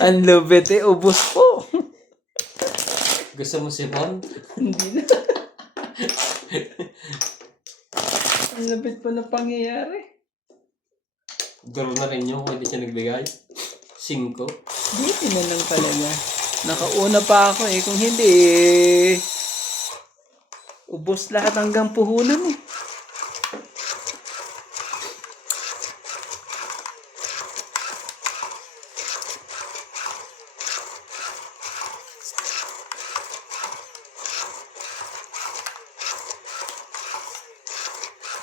Ang lupit eh, ubos po. Gusto mo si Bon? Hindi na. Ang lupit pa na pangyayari. Garo na rin yung kung hindi siya nagbigay. 5. Buti na lang talaga. Nakauna pa ako eh. Kung hindi ubos lahat hanggang puhunan eh.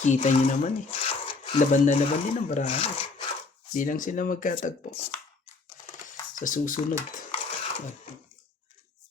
Kita nyo naman eh. Laban na laban din ang baraha. Di lang sila magkatagpo. Sa susunod.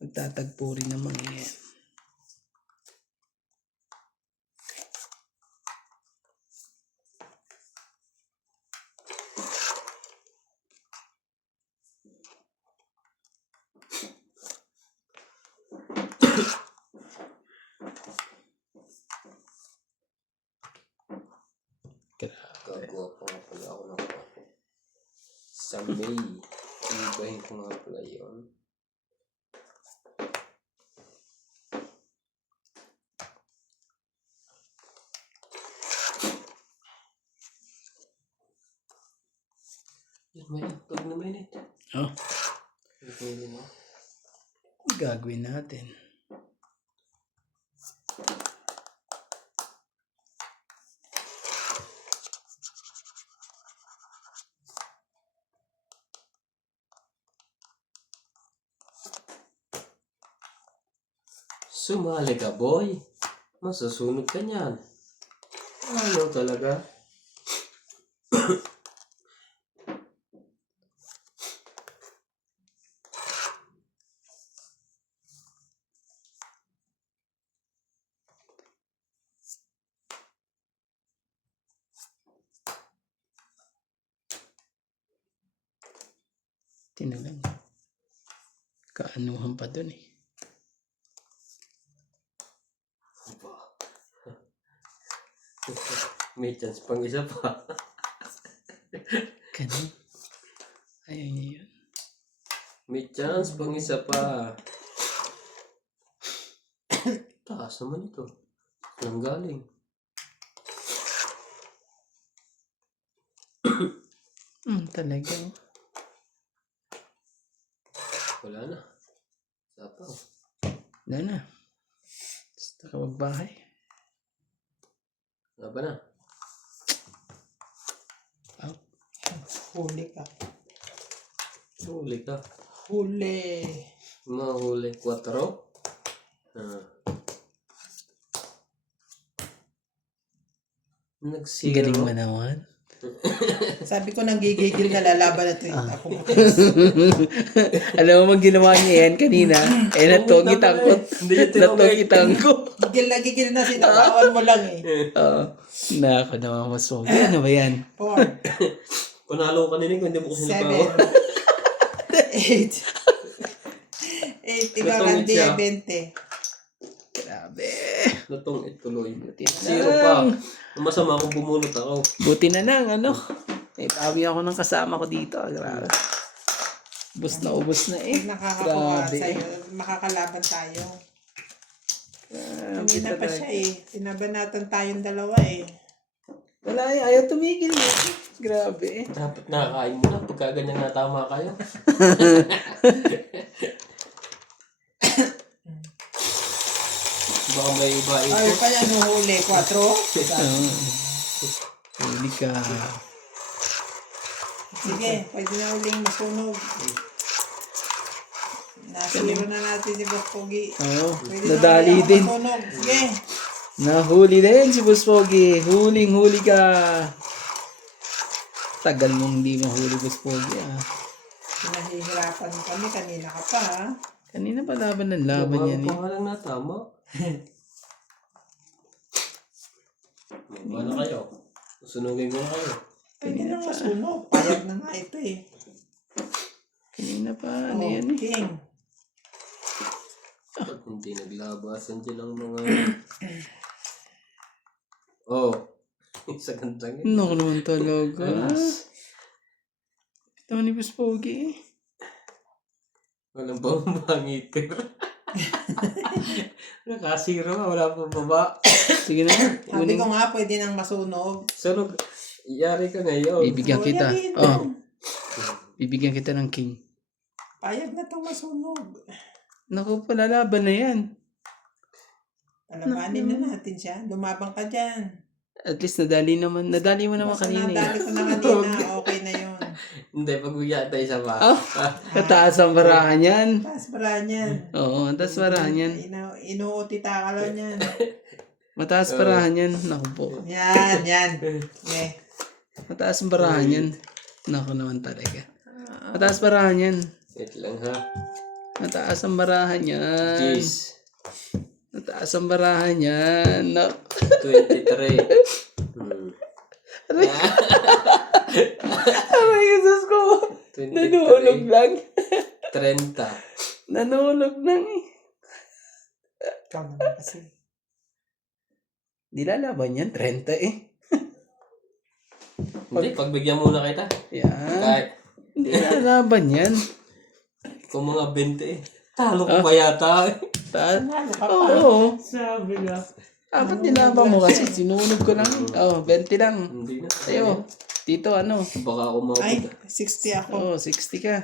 Magtatagpo rin naman yan. Gagawa pa nga pala ako ng sa May. Ibahin ko nga pala yun. Yan, may tug na mainit. Oh, Pwede mo. gagawin natin. Sumali ka, boy. Masusunod ka niyan. Ano talaga? Tinalang. Kaanuhan pa dun eh. May chance pang isa pa. Ganun. Ayaw niya yun. May chance pang isa pa. Taas naman ito. Nang galing. Talaga. Wala na. Sapaw. Wala na. Basta ka magbahay. Wala ba na? Out. Huli ka. Huli ka. Huli. Mahuli 4. Galing mo Nag-0. naman. Sabi ko nanggigigil na lalaban na ito. Ako Alam mo, mag ginawa niya yan kanina. Natongitang ko. Hindi niya tinongit. Natongitang ko. gigil na gigil na sinabawan mo lang eh. Nako naman, mas pogi. Ano ba yan? 4, Panalo ka nila kung hindi mo ko 7, sinabawa. 8. 8, ikaw lang di, 20. Grabe. Natong ituloy. Buti na 0 pa. lang. Ang masama kung bumunot ako. Buti na lang, ano. Pawi ako ng kasama ko dito. Grabe. Ubus na ubus na eh. Nakakakuha Grabe. sa'yo. Makakalaban tayo. Hindi na pa siya eh. Sinabanatan tayong dalawa eh. Wala eh, ayaw tumigil eh. Grabe eh. Dapat nakakain mo na pagka ganyan natama kayo. Baka may iba ito. Ay, pa yan huli. 4. Huli ka. Sige, pwede na uling masunog. Nasiro na natin si Boss Pogi. Pwede na Nadali uling din. masunog. Sige. Nahuli din si Boss Pogi. Huling-huli ka. Tagal mong hindi mahuli, Boss Pogi ah. Pinahihirapan kami. Kanina ka pa ha. Kanina pa laban ng laban yan eh. Pangalan na tama. Ano kayo? Sunugin ko na kayo. Pwede na masunog. Payag na nga ito eh. Kanina pa, ano yan eh. King. Ba't hindi naglabasan dyan ang mga... Oh. Sa gandang yun. Naku naman talaga. Relax. Ito ni Boss Pogi eh. Walang pamangiter. Nakasira nga, wala pang baba. Sige na. Sabi ko nga, pwede nang masunog. Sunog. Yari ka ngayon. Bibigyan O, kita. yan, Oh, bibigyan kita ng king. Payag na itong masunog. Naku, palalaban na yan. Palabanin na natin siya. Lumabang ka dyan. At least nadali naman. Nadali mo naman Basta kanina. nadali ko na kanina. Okay na yun. Hindi, pag-uya tayo isa pa. Oh, kataas ang barahan yan. Taas parahan yan. Oo, taas barahan yan. Inuutita ka lang yan. Mataas barahan yan. Naku po. Yan, yan. Okay. Mataas ang barahan yan. Naku naman talaga. Mataas barahan yan. Wait lang ha. Mataas ang barahan yan. Jeez. Mataas ang barahan yan. Naku. 23. Aray, Jesus ko. 23. Nanuhulog lang. 30. Nanuhulog lang eh. Ikaw naman kasi. Di lalaban yan. 30 eh. Hindi, pagbigyan muna kita. Yan. Kahit Di lalaban yan. kung mga 20 eh. Talo ko pa yata eh. Nalo ka pa. Oo. Sabi nga. Dapat nilaban mo kasi. Sinunog ko lang. Oh, 20 lang. Hindi na. Sa'yo. Dito ano. Baka ako Ay, mabut. 60 ako. Oo, 60 ka.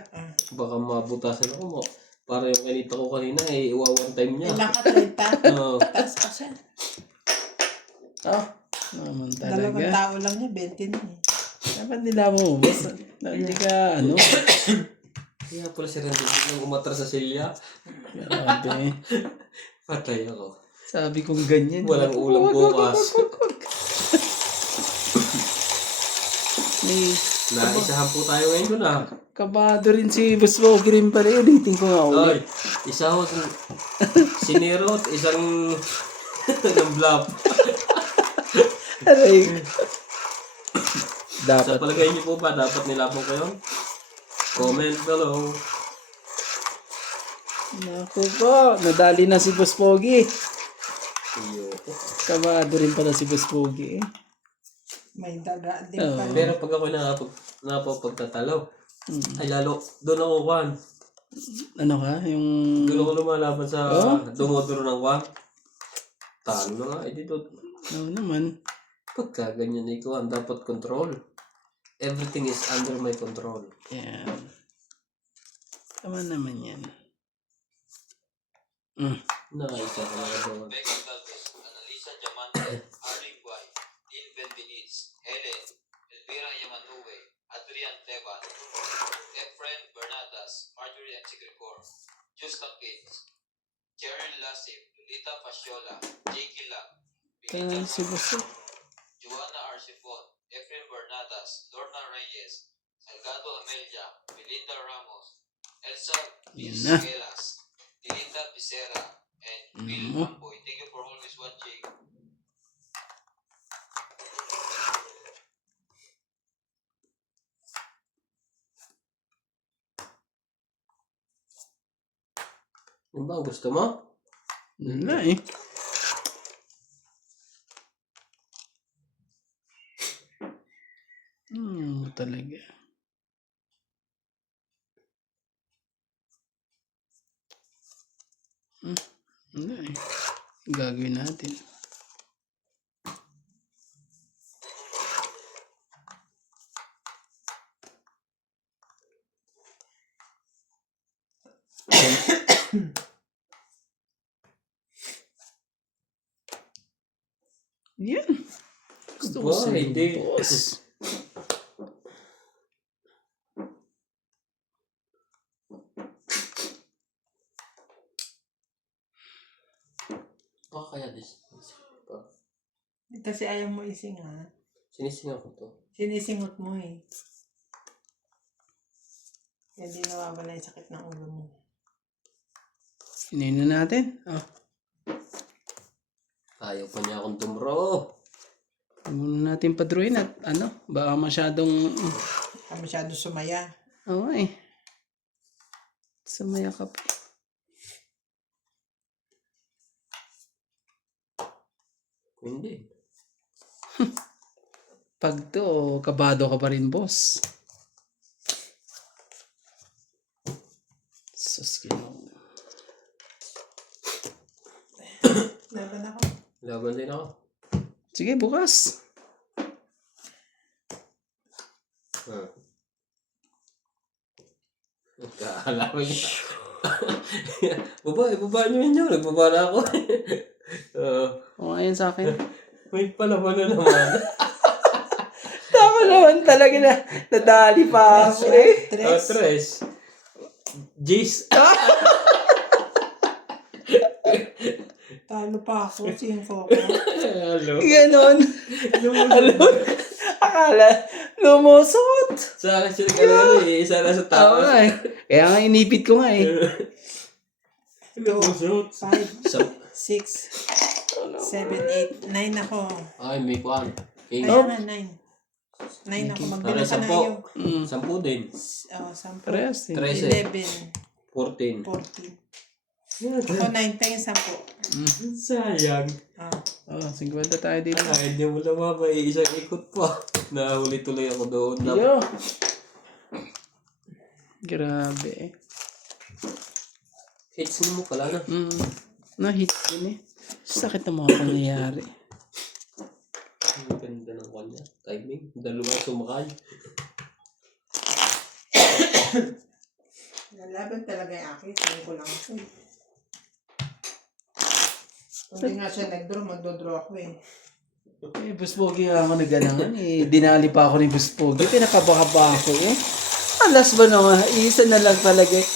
Baka mabutasan ako mo. Para yung kanita ko kanina eh, iwa one time niya. Ilang ka 30? Oo. Taas pa siya. Oh, naman Dalawang talaga. tao lang niya, 20 na eh. Dapat nilaban mo. Basta, hindi ka ano. Kaya pala si Randy nang umatras sa silya. Grabe. Patay ako. Sabi kong ganyan. Walang ulam bukas. May Naisahan po tayo ngayon ko na. kabado rin si Boss Wog rin pala. Ulitin ko nga ulit. Ay, isa ako si Nero at isang ng bluff. Aray. Sa Dapat. palagay niyo po ba, dapat nilabang ko yun? Comment below. Naku po. Nadali na si Boss Pogi. Ayoko. Kabado rin pala si Boss Pogi eh. May daga din Oo. pa. Pero pag ako napapagtatalo, ay lalo, doon ako kwan. Ano ka? Yung... Doon ako lumalaban sa dumodoro ng kwan. Talo na nga, eh dito. Ano naman? Pagka ganyan ikaw, ang dapat control. Everything is under my control. Yan. Tama naman yan. Nakaisa ka na doon. Becca Galvez, Annalisa Diamante, Arlie Guay, Dean Benveniz, Helen, Elvira Yamanue, Adrian Teban, Efren Bernadas, Marjorie M. Sigricor, Justin Gates, Cheryl Lasip, Lolita Fasciola, Jake Lang, Benita Kaya si Boss Marcos, Joanna Arcifon, Efren Bernadas, Lorna Reyes, Salgado Amelia, Belinda Ramos, Elsa Yan na. Vizquelas, Dilinda Picera, and Bill Mm. Amboy. Thank you for always watching. Yung ba ang gusto mo? Wala eh. Talaga. Wala eh. Gagawin natin. Yan. Gusto ko Ba, sa hindi. boss. Baka kaya dis. Kasi ayaw mo isingat. Sinisingaw ko to. Sinisingot mo eh. Kaya di nawawala yung sakit ng ulo mo. Hinayin na natin. Oh. Ayaw pa niya akong dumro. Huwag muna natin padruin at ano, baka masyadong... Ka masyado sumaya. Oo eh. Sumaya ka pa. Hindi. Pag to, kabado ka pa rin, boss. Sus, Ginoo. Laban ako. Laban din ako. Sige, bukas. Kaalaman niya. Baba niyo yun. Nagbaba na ako. O, ayun sa akin. Wait pala, wala naman. Tama naman talaga na nadali pa ako eh. Tres. Jace. Talo pa ako. 5 ko. Hello. Ganon. Alon. Akala, lumusot. Sa akin siya nagkalala eh. Isa na sa Tama taas. nga eh. Kaya nga inipit ko nga eh. Lumusot. 5, Sa... 6, 7, 8, 9 ako. Ay, may kwan. King. Kaya nga 9. 9 ako. Magbilang ka na iyo. 10 din. 10. Parehas eh. 13. 11. 14. 14. Ako 9 tayo 10. Sayang. Oh, 50 tayo dito. Ay, hindi mo lamaba. Isang ikot pa. Nahuli tuloy ako doon. Yo. Grabe eh. Hits mo pala na. Na-hit yun eh. Sakit ng mga pangyayari. Ang ganda ng kanya. Timing. Dalawa sumakay. Nalaban talaga yung akin. Sabi ko lang ako eh. Kung di nga siya nag-draw, magdodraw ako eh. Eh, Buspogi nga ako naganahan eh. Dinali pa ako ni Buspogi. Pinakabaka ako eh. Alas ba naman? Isa na lang talaga eh.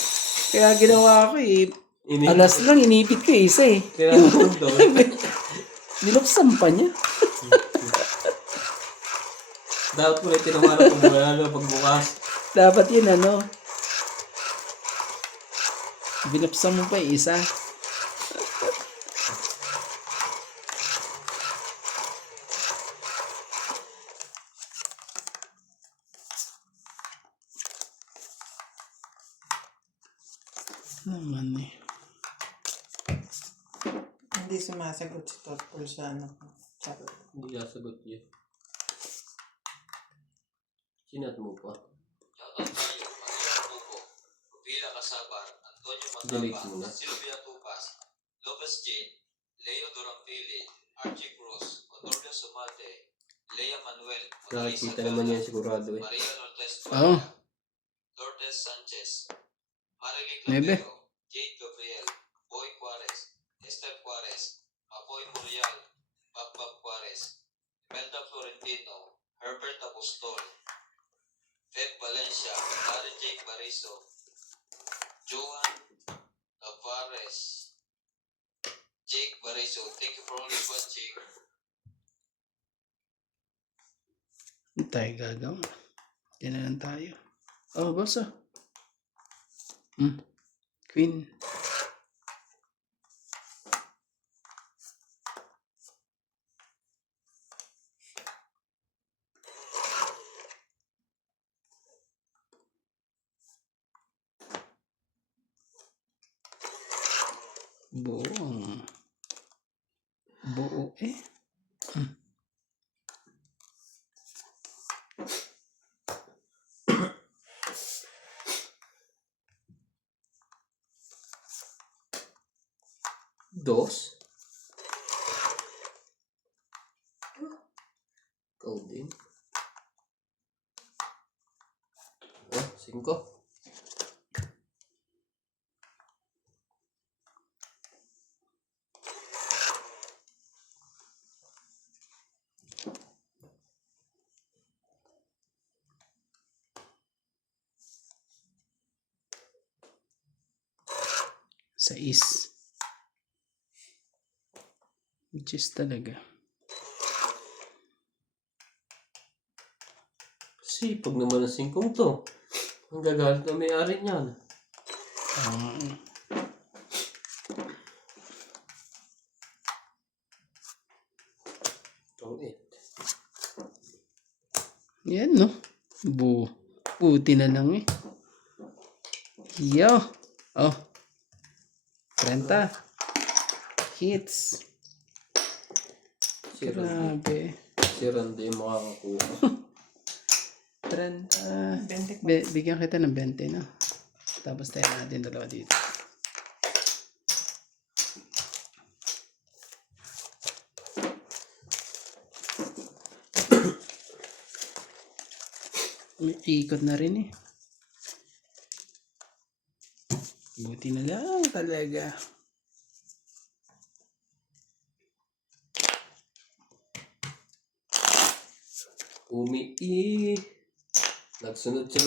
Kaya ginawa ko eh. Alas lang, inipit ko eh, isa eh. Kaya ako doon. Niluksan pa niya. Dapat mo na tinawaran kung wala na pagbukas. Dapat yun ano. Binuksan mo pa eh, isa. Naman eh. Hindi sumasagot si Totpol sa ano ko. Chat. Hindi sasagot niya. Sinat mo pa. Shoutout tayo, Maria Tupo, Rubila Casabar, Antonio Delete mo na. Mataba, Silvia Tupas, Lopez Jane, Leo Durambili, Archie Cruz, Honorio Sumate, Lea Manuel, Nakikita naman niya sigurado eh. Maria Lourdes Oo. Lourdes Sanchez, Marilee Maybe. Clavero, Jade Gabriel, Boy Juarez, Esther Juarez, Apoy Murial, Bagbag Juarez, Melda Florentino, Herbert Apostol, Fred Valencia, Darren Jake Bariso, Joan Tavares, Jake Bariso. Thank you for always watching. Hindi tayo gagawin. Yan na lang tayo. Oh, boss ah. Queen. Buo. Buo eh. Dos. Ikaw din. 5. Sais. Which is talaga. Kasi pag naman ang 5 to, ang gagalit na may-ari niyan. Yan no. Buti na lang eh. Yo. Oh. 30. Hits. Grabe. Si Randy makakakuha. 30. 20 ko. Bigyan kita ng 20 na. Tapos tayo natin dalawa dito. May ikot na rin eh. Buti na lang talaga. Nagsunod-sunod